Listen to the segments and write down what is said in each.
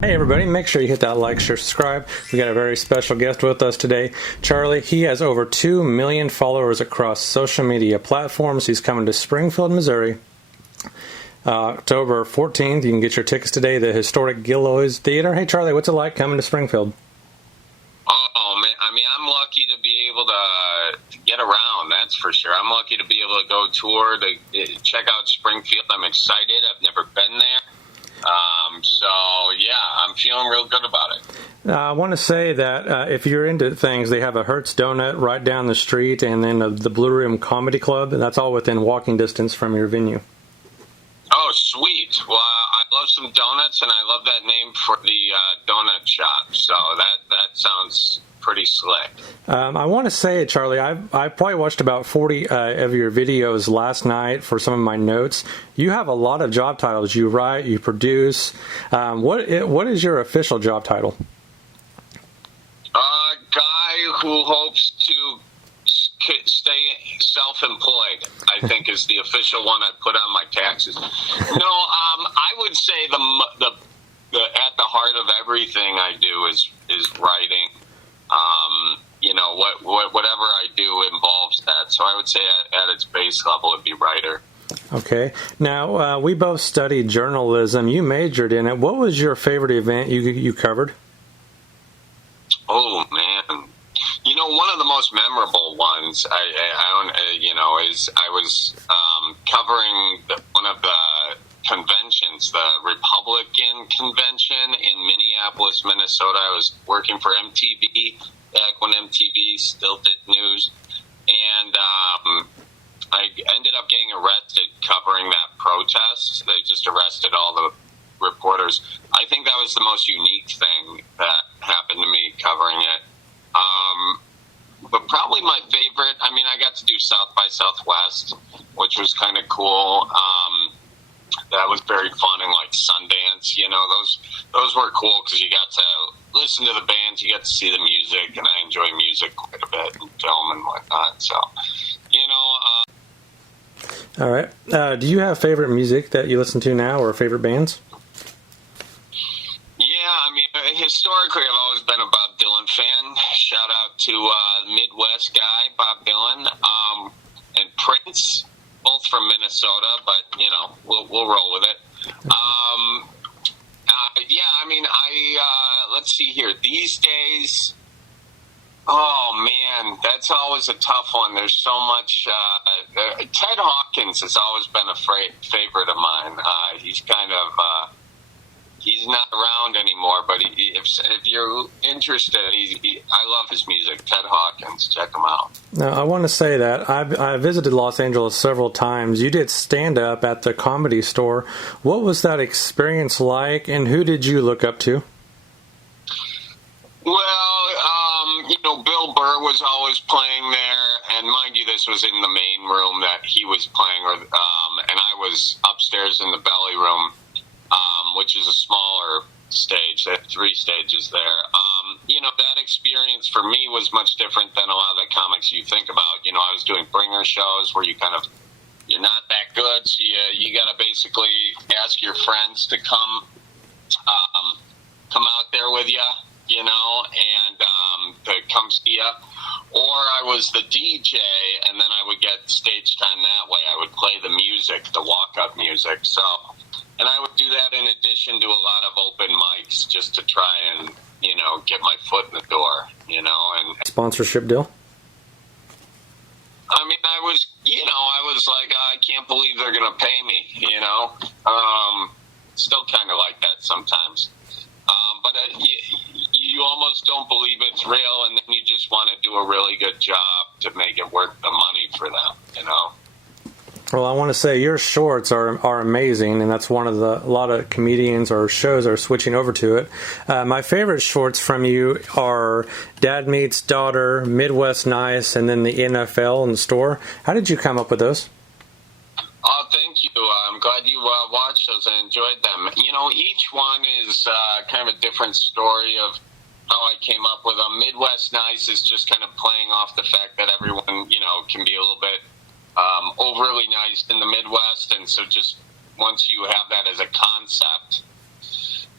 Hey everybody, make sure you hit that like, share, subscribe. We got a very special guest with us today, Charlie. He has over 2 million followers across social media platforms. He's coming to Springfield, Missouri, October 14th. You can get your tickets today, the historic Gillioz Theater. Hey Charlie, what's it like coming to Springfield? Oh, man, I'm lucky to be able to get around, that's for sure. I'm lucky to be able to go tour, to check out Springfield. I'm excited. I've never been there. So, yeah, I'm feeling real good about it. I want to say that if you're into things, they have a Hertz Donut right down the street, and then the Blue Room Comedy Club, and that's all within walking distance from your venue. Oh, sweet. Well, I love some donuts, and I love that name for the donut shop, so that sounds pretty slick. I want to say, Charlie, I probably watched about 40 of your videos last night for some of my notes. You have a lot of job titles. You write, you produce. What is your official job title? Guy who hopes to stay self-employed, I think, is the official one I put on my taxes. No, I would say the at the heart of everything I do is writing. Whatever I do involves that. So I would say at its base level, it'd be writer. Okay. Now, we both studied journalism. You majored in it. What was your favorite event you covered? Oh, man. One of the most memorable ones, is I was covering one of the conventions, the Republican convention in Minneapolis, Minnesota. I was working for MTV back when MTV still did news, and I ended up getting arrested covering that protest. They just arrested all the reporters. I think that was the most unique thing that happened to me covering it. But probably my favorite, I got to do South by Southwest, which was kind of cool. That was very fun, and like Sundance, those were cool because you got to listen to the bands, you got to see the music, and I enjoy music quite a bit, and film and whatnot. So, All right. Do you have favorite music that you listen to now, or favorite bands? Yeah, historically, I've always been a Bob Dylan fan. Shout out to the Midwest guy, Bob Dylan, and Prince. Both from Minnesota, but we'll roll with it. Let's see here. These days, oh man, that's always a tough one. There's so much. Ted Hawkins has always been a favorite of mine. He's kind of. He's not around anymore, but if you're interested, I love his music. Ted Hawkins, check him out. Now, I want to say that I visited Los Angeles several times. You did stand-up at the Comedy Store. What was that experience like, and who did you look up to? Well, Bill Burr was always playing there, and mind you, this was in the main room that he was playing, and I was upstairs in the belly room. Which is a smaller stage. They have 3 stages there. That experience for me was much different than a lot of the comics you think about. I was doing bringer shows where you're not that good, so you got to basically ask your friends to come out there with you, and to come see you. Or I was the DJ, and then I would get stage time that way. I would play the music, the walk-up music, and I would do that in addition to a lot of open mics just to try and, get my foot in the door, and Sponsorship deal? I was like, I can't believe they're going to pay me, still kind of like that sometimes. But you almost don't believe it's real, and then you just want to do a really good job to make it worth the money for them, Well, I want to say your shorts are amazing, and that's one of a lot of comedians or shows are switching over to it. My favorite shorts from you are Dad Meets Daughter, Midwest Nice, and then the NFL in the store. How did you come up with those? Oh, thank you. I'm glad you watched those and enjoyed them. Each one is kind of a different story of how I came up with them. Midwest Nice is just kind of playing off the fact that everyone, can be a little bit overly nice in the Midwest, and so just once you have that as a concept,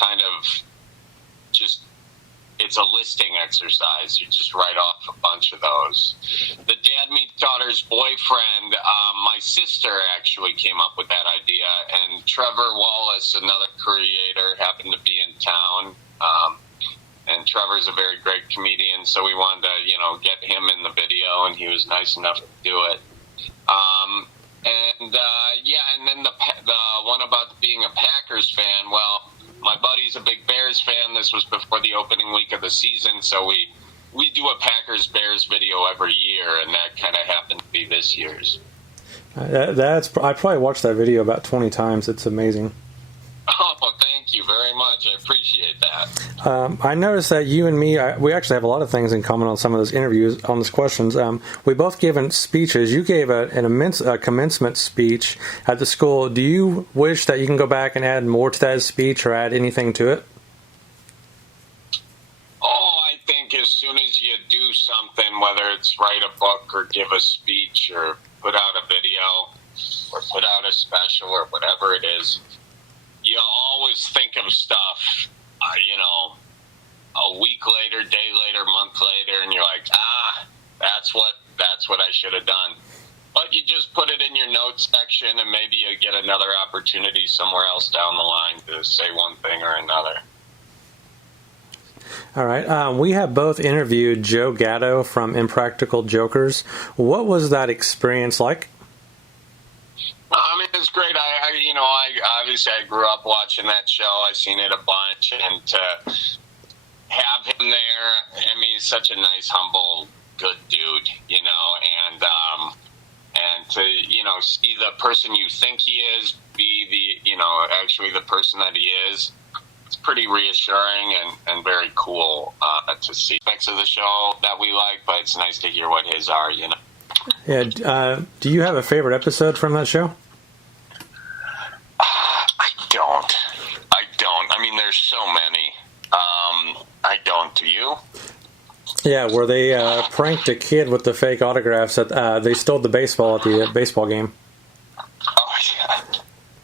kind of it's a listing exercise. You just write off a bunch of those. The dad meets daughter's boyfriend. My sister actually came up with that idea, and Trevor Wallace, another creator, happened to be in town. And Trevor's a very great comedian, so we wanted to, get him in the video, and he was nice enough to do it. And then the one about being a Packers fan. Well, my buddy's a big Bears fan. This was before the opening week of the season, so we do a Packers-Bears video every year, and that kind of happened to be this year's. I probably watched that video about 20 times. It's amazing. Oh, thank you very much. I appreciate that. I noticed that you and me, we actually have a lot of things in common on some of those interviews, on those questions. We both given speeches. You gave a commencement speech at the school. Do you wish that you can go back and add more to that speech or add anything to it? Oh, I think as soon as you do something, whether it's write a book or give a speech or put out a video or put out a special or whatever it is, you always think of stuff, a week later, day later, month later, and you're like, that's what I should have done. But you just put it in your notes section, and maybe you get another opportunity somewhere else down the line to say one thing or another. All right. We have both interviewed Joe Gatto from Impractical Jokers. What was that experience like? I mean, it's great. I obviously I grew up watching that show. I've seen it a bunch, and to have him there, I mean, he's such a nice, humble, good dude, and to see the person you think he is be actually the person that he is. It's pretty reassuring and very cool to see aspects of the show that we like, but it's nice to hear what his are. Yeah. Do you have a favorite episode from that show? I don't. I mean, there's so many. I don't. Do you? Yeah, where they pranked a kid with the fake autographs. They stole the baseball at the baseball game. Oh, yeah.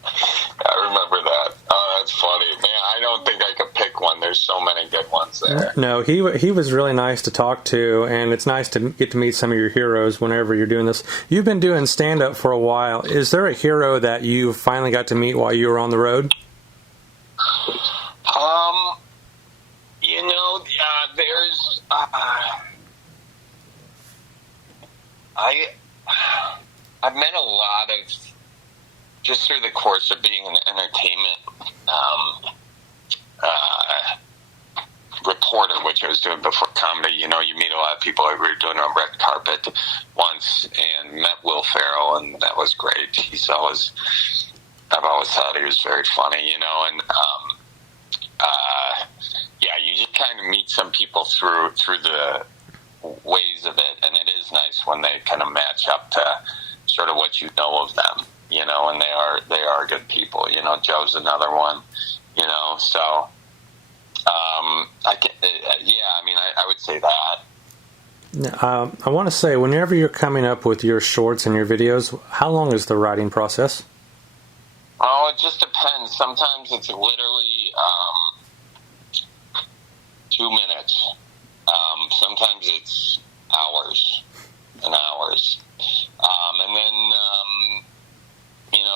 I remember that. Oh, that's funny. Man, I don't think I could pick one. There's so many good ones there. No, he was really nice to talk to, and it's nice to get to meet some of your heroes whenever you're doing this. You've been doing stand-up for a while. Is there a hero that you finally got to meet while you were on the road? There's I've met a lot of, just through the course of being an entertainment reporter, which I was doing before comedy. You meet a lot of people. We were doing a red carpet once and met Will Ferrell, and that was great. I've always thought he was very funny, and you just kind of meet some people through the ways of it, and it is nice when they kind of match up to sort of what you know of them, and they are good people. Joe's another one, so I would say that. I want to say, whenever you're coming up with your shorts and your videos, how long is the writing process? Oh, it just depends. Sometimes it's literally 2 minutes. Sometimes it's hours and hours. And then,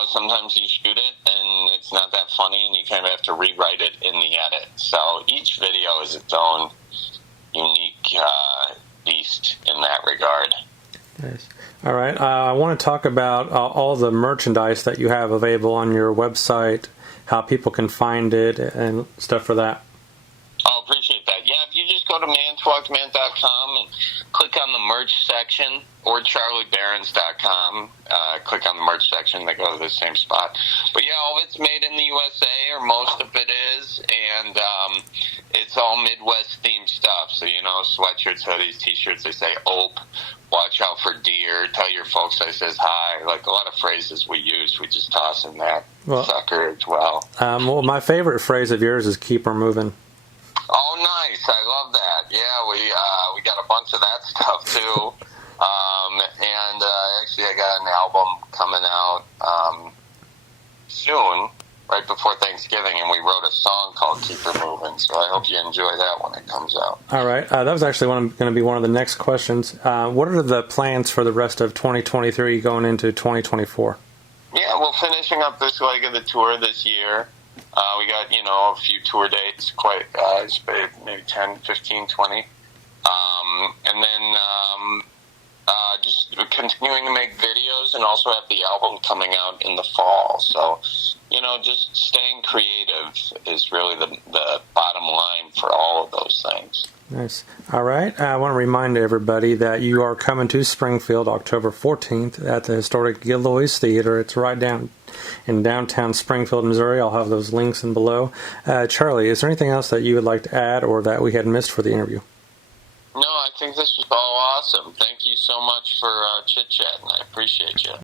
sometimes you shoot it and it's not that funny and you kind of have to rewrite it in the edit. So each video is its own unique beast in that regard. Nice. All right. I want to talk about all the merchandise that you have available on your website, how people can find it, and stuff for that. Oh, appreciate that. Yeah, if you just go to manswalkman.com and click on the merch section, or charlieberens.com, click on the merch section, they go to the same spot. But yeah, all of it's made in the USA, or most of it is, and it's all Midwest themed stuff. So, sweatshirts, hoodies, t-shirts, they say "Ope," watch out for deer, tell your folks I says hi. Like a lot of phrases we use, we just toss in that sucker as well. Well, my favorite phrase of yours is "keep her moving." Oh, nice. I love that. Yeah, we got a bunch of that stuff, too. Actually, I got an album coming out soon, right before Thanksgiving, and we wrote a song called "Keep Her Moving." So I hope you enjoy that when it comes out. All right. That was actually going to be one of the next questions. What are the plans for the rest of 2023 going into 2024? Yeah, well, finishing up this leg of the tour this year. We got, a few tour dates, maybe 10, 15, 20. And then just continuing to make videos, and also have the album coming out in the fall. So, just staying creative is really the bottom line for all of those things. Nice. All right. I want to remind everybody that you are coming to Springfield October 14th at the historic Gillioz Theater. It's right down in downtown Springfield, Missouri. I'll have those links in below. Charlie, is there anything else that you would like to add or that we had missed for the interview? No, I think this was all awesome. Thank you so much for chit-chatting. I appreciate you.